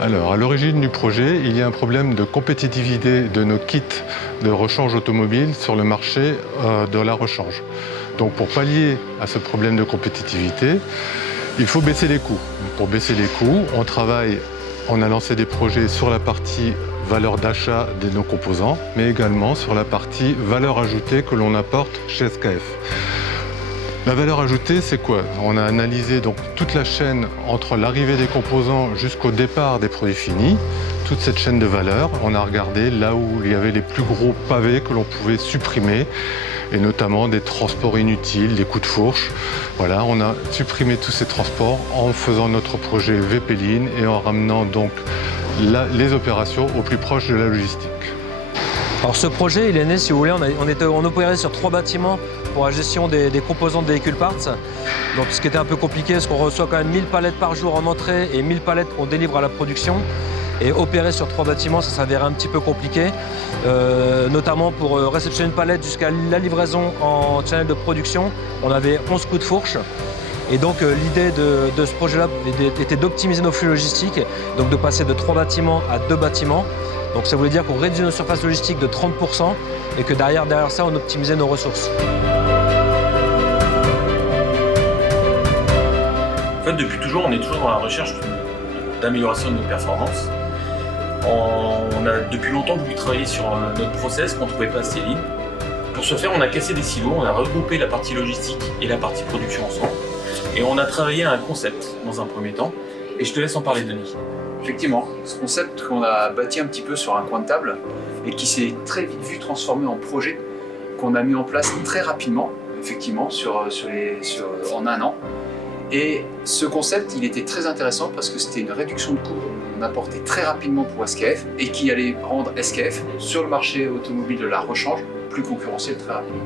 Alors, à l'origine du projet, il y a un problème de compétitivité de nos kits de rechange automobile sur le marché de la rechange. Donc, pour pallier à ce problème de compétitivité, il faut baisser les coûts. Pour baisser les coûts, on a lancé des projets sur la partie valeur d'achat de nos composants, mais également sur la partie valeur ajoutée que l'on apporte chez SKF. La valeur ajoutée, c'est quoi? On a analysé donc toute la chaîne entre l'arrivée des composants jusqu'au départ des produits finis, toute cette chaîne de valeur. On a regardé là où il y avait les plus gros pavés que l'on pouvait supprimer, et notamment des transports inutiles, des coups de fourche. Voilà, on a supprimé tous ces transports en faisant notre projet VP-Lean et en ramenant donc les opérations au plus proche de la logistique. Alors ce projet, il est né, si vous voulez, on opérait sur 3 bâtiments pour la gestion des composants de véhicules parts. Donc ce qui était un peu compliqué, parce qu'on reçoit quand même 1000 palettes par jour en entrée et 1000 palettes qu'on délivre à la production. Et opérer sur 3 bâtiments, ça s'avérait un petit peu compliqué, notamment pour réceptionner une palette jusqu'à la livraison en channel de production. On avait 11 coups de fourche. Et donc l'idée de ce projet-là était d'optimiser nos flux logistiques, donc de passer de 3 bâtiments à 2 bâtiments. Donc ça voulait dire qu'on réduisait nos surfaces logistiques de 30% et que derrière ça, on optimisait nos ressources. En fait, depuis toujours, on est toujours dans la recherche d'amélioration de nos performances. On a depuis longtemps voulu travailler sur notre process qu'on ne trouvait pas assez lean. Pour ce faire, on a cassé des silos, on a regroupé la partie logistique et la partie production ensemble. Et on a travaillé à un concept dans un premier temps. Et je te laisse en parler, Denis. Effectivement, ce concept qu'on a bâti un petit peu sur un coin de table et qui s'est très vite vu transformer en projet qu'on a mis en place très rapidement, effectivement, en un an. Et ce concept, il était très intéressant parce que c'était une réduction de coûts qu'on apportait très rapidement pour SKF et qui allait rendre SKF sur le marché automobile de la rechange plus concurrentiel très rapidement.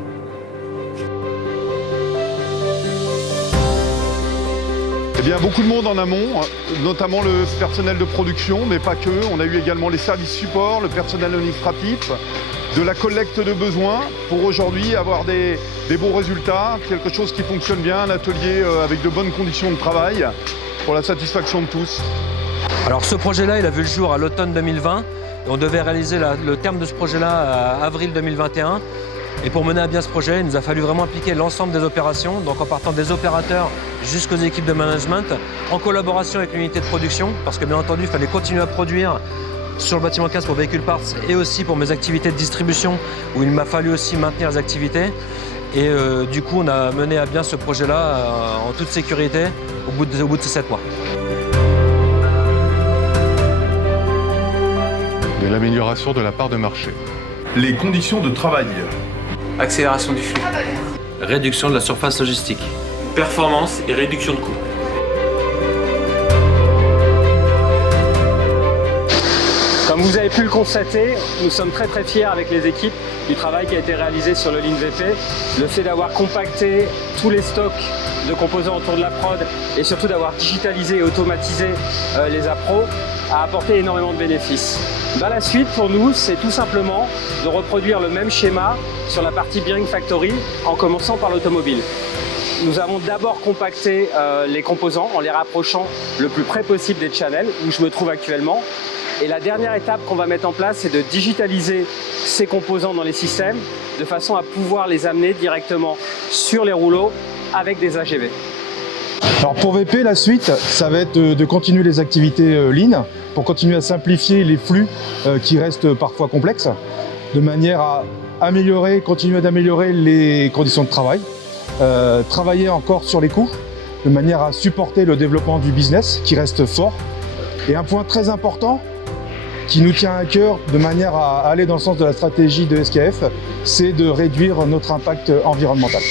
Eh bien, beaucoup de monde en amont, notamment le personnel de production, mais pas que. On a eu également les services support, le personnel administratif, de la collecte de besoins pour aujourd'hui avoir des bons résultats, quelque chose qui fonctionne bien, un atelier avec de bonnes conditions de travail pour la satisfaction de tous. Alors ce projet-là, il a vu le jour à l'automne 2020. Et on devait réaliser le terme de ce projet-là à avril 2021. Et pour mener à bien ce projet, il nous a fallu vraiment impliquer l'ensemble des opérations, donc en partant des opérateurs jusqu'aux équipes de management, en collaboration avec l'unité de production, parce que bien entendu, il fallait continuer à produire sur le bâtiment 15 pour véhicules parts et aussi pour mes activités de distribution, où il m'a fallu aussi maintenir les activités. Et du coup, on a mené à bien ce projet-là en toute sécurité au bout de ces 7 mois. De l'amélioration de la part de marché. Les conditions de travail. Accélération du flux. Réduction de la surface logistique. Performance et réduction de coûts. Comme vous avez pu le constater, nous sommes très fiers avec les équipes du travail qui a été réalisé sur le Lean VP. Le fait d'avoir compacté tous les stocks de composants autour de la prod et surtout d'avoir digitalisé et automatisé les appros a apporté énormément de bénéfices. Dans la suite, pour nous, c'est tout simplement de reproduire le même schéma sur la partie Bearing Factory en commençant par l'automobile. Nous avons d'abord compacté les composants en les rapprochant le plus près possible des channels où je me trouve actuellement. Et la dernière étape qu'on va mettre en place, c'est de digitaliser ces composants dans les systèmes de façon à pouvoir les amener directement sur les rouleaux avec des AGV. Alors pour VP, la suite, ça va être de continuer les activités Lean pour continuer à simplifier les flux qui restent parfois complexes, de manière à continuer d'améliorer les conditions de travail, travailler encore sur les coûts, de manière à supporter le développement du business qui reste fort. Et un point très important qui nous tient à cœur de manière à aller dans le sens de la stratégie de SKF, c'est de réduire notre impact environnemental.